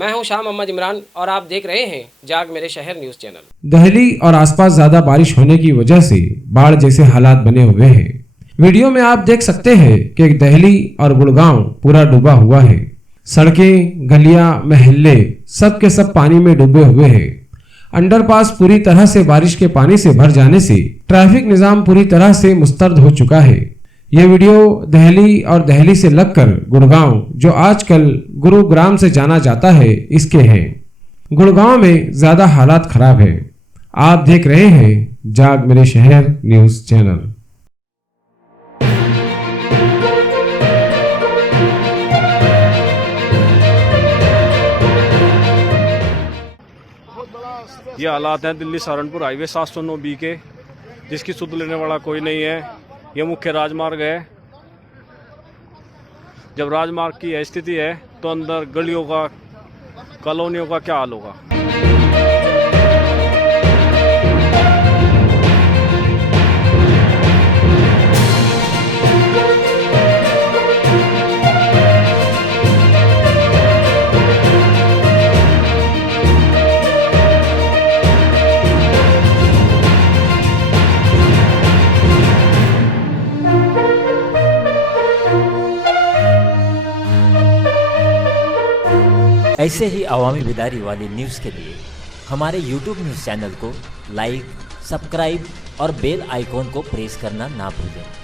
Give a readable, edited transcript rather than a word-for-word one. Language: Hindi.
मैं हूं शाह मोहम्मद इमरान और आप देख रहे हैं जाग मेरे शहर न्यूज़ चैनल। दिल्ली और आसपास ज्यादा बारिश होने की वजह से बाढ़ जैसे हालात बने हुए हैं। वीडियो में आप देख सकते हैं कि दिल्ली और गुड़गांव पूरा डूबा हुआ है। सड़कें, गलियां, मोहल्ले सब के सब पानी में डूबे हुए हैं। अंडरपास पूरी तरह से बारिश के पानी से भर जाने से ट्रैफिक निजाम पूरी तरह से मुस्तरद हो चुका है। ये वीडियो दिल्ली और दिल्ली से लगकर गुड़गांव, जो आजकल गुरुग्राम से जाना जाता है, इसके हैं। गुड़गांव में ज्यादा हालात खराब है। आप देख रहे हैं जाग मेरे शहर न्यूज चैनल। ये हालात हैं दिल्ली सहारनपुर हाईवे 709B के, जिसकी सुध लेने वाला कोई नहीं है। ये मुख्य राजमार्ग है। जब राजमार्ग की यह स्थिति है तो अंदर गलियों का, कॉलोनियों का क्या हाल होगा। ऐसे ही अवामी बेदारी वाली न्यूज़ के लिए हमारे YouTube न्यूज़ चैनल को लाइक, सब्सक्राइब और बेल आइकॉन को प्रेस करना ना भूलें।